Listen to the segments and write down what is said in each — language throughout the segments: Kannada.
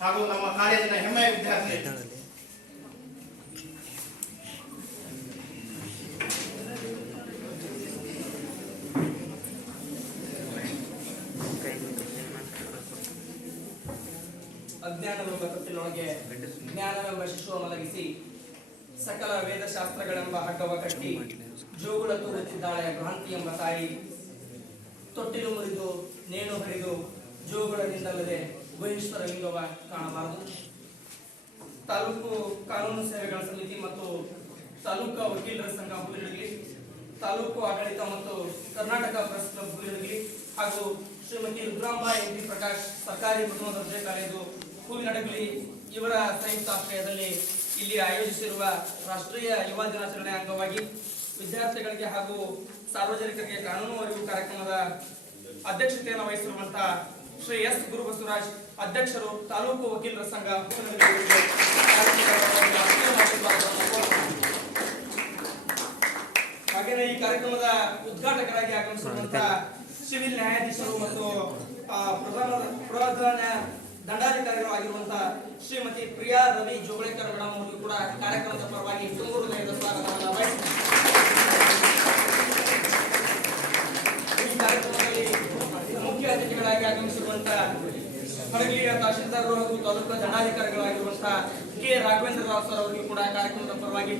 ಹಾಗೂ ನಮ್ಮ ಕಾಲೇಜಿನ ಹೆಮ್ಮೆಯ ವಿದ್ಯಾರ್ಥಿ ಅಜ್ಞಾನವೆಂಬ ಕತ್ತಿನೊಳಗೆ ಜ್ಞಾನವೆಂಬ ಶಿಶುವ ಮಲಗಿಸಿ ಸಕಲ ವೇದಶಾಸ್ತ್ರಗಳೆಂಬ ಹಗ್ಗವ ಕಟ್ಟಿ ಜೋಗುಳ ತೂರುತ್ತಿದ್ದಾಳೆ ಭ್ರಾಂತಿ ಎಂಬ ತಾಯಿ. ತೊಟ್ಟಿಲು ಮುರಿದು, ನೇಣು ಹರಿದು ಜೋಗುಳದಿಂದಲ್ಲದೆ ಲಿಂಗವ ಕಾಣಬಾರದು. ತಾಲೂಕು ಕಾನೂನು ಸೇವೆಗಳ ಸಮಿತಿ ಮತ್ತು ತಾಲೂಕು ವಕೀಲರ ಸಂಘ ಹುಲಿಡಗಿ ತಾಲೂಕು ಆಡಳಿತ ಮತ್ತು ಕರ್ನಾಟಕ ಪ್ರೆಸ್ ಕ್ಲಬ್ ಹುಲಿಡಗಿ ಹಾಗೂ ಶ್ರೀಮತಿ ರುದ್ರಾಂಬ ಎಂ ಪಿ ಪ್ರಕಾಶ್ ಸರ್ಕಾರಿ ಪ್ರಥಮ ದರ್ಜೆ ಕಾಲೇಜು ಹೂವಿನಡಗಲಿ ಇವರ ಸಂಯುಕ್ತ ಆಶ್ರಯದಲ್ಲಿ ಇಲ್ಲಿ ಆಯೋಜಿಸಿರುವ ರಾಷ್ಟ್ರೀಯ ಯುವ ದಿನಾಚರಣೆ ಅಂಗವಾಗಿ ವಿದ್ಯಾರ್ಥಿಗಳಿಗೆ ಹಾಗೂ ಸಾರ್ವಜನಿಕರಿಗೆ ಕಾನೂನು ಅರಿವು ಕಾರ್ಯಕ್ರಮದ ಅಧ್ಯಕ್ಷತೆಯನ್ನು ವಹಿಸಿರುವಂತಹ ಶ್ರೀ ಎಸ್ ಗುರು ಬಸವರಾಜ್ ಅಧ್ಯಕ್ಷರು, ತಾಲೂಕು ವಕೀಲರ ಸಂಘ ಹಾಗೇನೆ ಈ ಕಾರ್ಯಕ್ರಮದ ಉದ್ಘಾಟಕರಾಗಿ ಆಗಮಿಸಿರುವಂತಹ ಸಿವಿಲ್ ನ್ಯಾಯಾಧೀಶರು ಮತ್ತು ಪ್ರಧಾನ ಪ್ರಧಾನ ದಂಡಾಧಿಕಾರಿಗಳು ಆಗಿರುವಂತಹ ಶ್ರೀಮತಿ ಪ್ರಿಯಾ ರವಿ ಜೋಗಳೇಕರ್ ಮೇಡಮ್ ಅವರಿಗೂ ಕೂಡ ಕಾರ್ಯಕ್ರಮದ ಪರವಾಗಿ ತುಮಕೂರು ಹೃದಯದ ಸ್ವಾಗತವನ್ನು ಈ ಕಾರ್ಯಕ್ರಮದಲ್ಲಿ ಮುಖ್ಯ ಅತಿಥಿಗಳಾಗಿ ಹಡಗಲಿಯ ತಹಶೀಲ್ದಾರರು ಹಾಗೂ ತಾಲೂಕು ದಂಡಾಧಿಕಾರಿಗಳಾಗಿರುವಂತಹ ಕೆ. ರಾಘವೇಂದ್ರ ರಾವ್ ಸರ್ ಅವರಿಗೂ ಕೂಡ ಕಾರ್ಯಕ್ರಮದ ಪರವಾಗಿ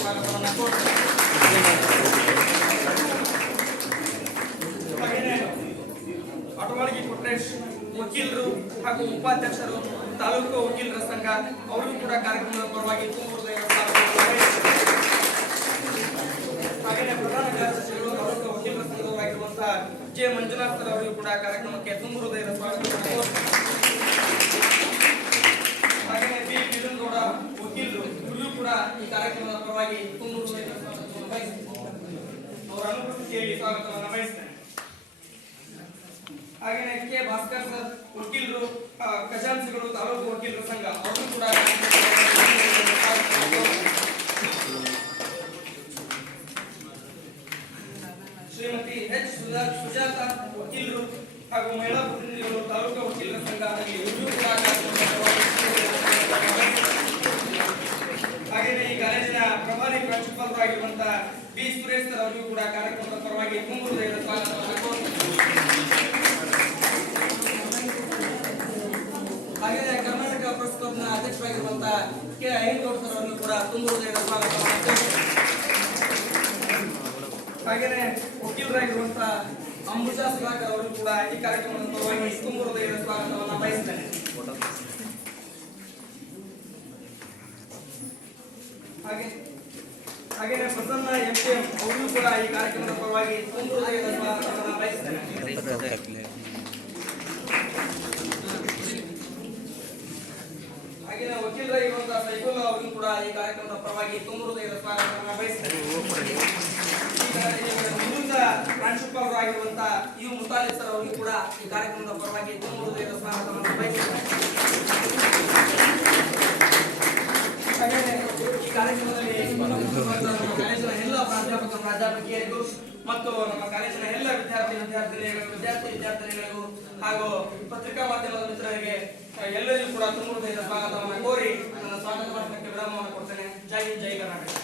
ಸ್ವಾಗತವನ್ನು ಹಾಗೇನೆ ಅಟವಾಳಗಿ ಕೊಟ್ರೇಶ್ ವಕೀಲರು ಹಾಗೂ ಉಪಾಧ್ಯಕ್ಷರು, ತಾಲೂಕು ವಕೀಲರ ಸಂಘ, ಅವರಿಗೂ ಕೂಡ ಕಾರ್ಯಕ್ರಮದ ಪರವಾಗಿ ತುಂಬ ಹೃದಯದ ಸ್ವಾಗತವನ್ನು ಹಾಗೆಯೇ ಪ್ರಧಾನ ಕಾರ್ಯದರ್ಶಿಗಳು ಜೆ ಮಂಜುನಾಥ್ ಸರ್ ಅವರಿಗೂ ಕೂಡ ಕಾರ್ಯಕ್ರಮಕ್ಕೆ ತುಂಬ ಹೃದಯದ ಸ್ವಾಗತ. ಕಿರಣಗೌಡ ವಕೀಲರು, ಇವರಿಗೂ ಕೂಡ ಈ ಕಾರ್ಯಕ್ರಮದ ಪರವಾಗಿ ತುಂಬ ಹೃದಯದ ಸ್ವಾಗತವನ್ನು ಅವರ ಅನುಪಸ್ಥಿತಿಯಲ್ಲಿ ಕೆ. ಭಾಸ್ಕರ್ ಸರ್ ವಕೀಲರು ತಾಲೂಕು ವಕೀಲರ ಸಂಘ ಅವರು ಶ್ರೀಮತಿ ಎಚ್ ಸುಜಾ- ಸುಜಾತ ವಕೀಲರು ಹಾಗೂ ಮಹಿಳಾ ಪ್ರತಿನಿಧಿಗಳು ತಾಲೂಕು ವಕೀಲರ ಸಂಘ ಹಾಗೆ ಇವ್ರಿಗೂ ಕೂಡ ಹಾಗೆಯೇ ಈ ಕಾಲೇಜಿನ ಪ್ರಭಾರಿ ಪ್ರಾಂಶುಪಾಲರಾಗಿರುವಂತಹ ಬಿ ಸುರೇಶ್ ಸರ್ ಅವರಿಗೂ ಕೂಡ ಕಾರ್ಯಕ್ರಮದ ಪರವಾಗಿ ಕುಂಬೂರು ಸ್ವಾಗತ ಹಾಗೆಯೇ ಕರ್ನಾಟಕ ಪ್ರೆಸ್ ಕ್ಲಬ್ನ ಅಧ್ಯಕ್ಷರಾಗಿರುವಂತಹ ಕೆ ಐಗೌಡ್ ಸರ್ ಅವರಿಗೂ ಕೂಡ ತುಂಬ ಸ್ವಾಗತ. ಹಾಗೆಯೇ ವಕೀಲರಾಗಿರುವಂತಹ ಅಂಬುಜಾ ಸುಧಾಕರ್ ಅವರು ಕೂಡ ಈ ಕಾರ್ಯಕ್ರಮದ ಪರವಾಗಿ ತುಂಬ ಹೃದಯದ ಸ್ವಾಗತವನ್ನು ಬಯಸ್ತೇನೆ. ಹಾಗೆ ಹಾಗೆಯೇ ಪ್ರಸನ್ನ ಎಂ ಎಂ ಅವರು ಕೂಡ ಈ ಕಾರ್ಯಕ್ರಮದ ಪರವಾಗಿ ತುಂಬ ಹೃದಯದ ಸ್ವಾಗತವನ್ನು ಹಾಗೆಯೇ ವಕೀಲರಾಗಿರುವಂತಹ ಸೈಫುಲ್ ಅವರಿಗೂ ಕೂಡ ಈ ಕಾರ್ಯಕ್ರಮದ ಪರವಾಗಿ ತುಂಬ ಹೃದಯದ ಸ್ವಾಗತವನ್ನು ಇವರ ನಿವೃತ್ತ ಪ್ರಾಂಶುಪಾಲರಾಗಿರುವಂತಹ ಯು ಮುತಾಲಿಬ್ ಸರ್ ಅವರಿಗೂ ಕೂಡ ಈ ಕಾರ್ಯಕ್ರಮದ ಪರವಾಗಿ ತುಂಬ ಹೃದಯದ ಸ್ವಾಗತವನ್ನು ಬಯಸ್ತೇನೆ. ಹಾಗೆಯೇ ಈ ಕಾರ್ಯಕ್ರಮದಲ್ಲಿ ಎಲ್ಲ ಪ್ರಾಧ್ಯಾಪಕ ಪ್ರಾಧ್ಯಾಪಕಿಯರಿಗೂ ಮತ್ತು ನಮ್ಮ ಕಾಲೇಜಿನ ಎಲ್ಲ ವಿದ್ಯಾರ್ಥಿ ವಿದ್ಯಾರ್ಥಿನಿಗಳು, ವಿದ್ಯಾರ್ಥಿ ವಿದ್ಯಾರ್ಥಿನಿಗಳಿಗೂ ಹಾಗೂ ಪತ್ರಿಕಾ ಮಾಧ್ಯಮದ ಮಿತ್ರರಿಗೆ ಎಲ್ಲರಿಗೂ ಕೂಡ ತುಂಬ ಸ್ವಾಗತವನ್ನು ಕೋರಿ ನನ್ನ ಸ್ವಾಗತ ಭಾಷಣಕ್ಕೆ ವಿರಾಮವನ್ನು ಕೊಡ್ತೇನೆ. ಜೈ ಜೈ ಕರ್ನಾಟಕ.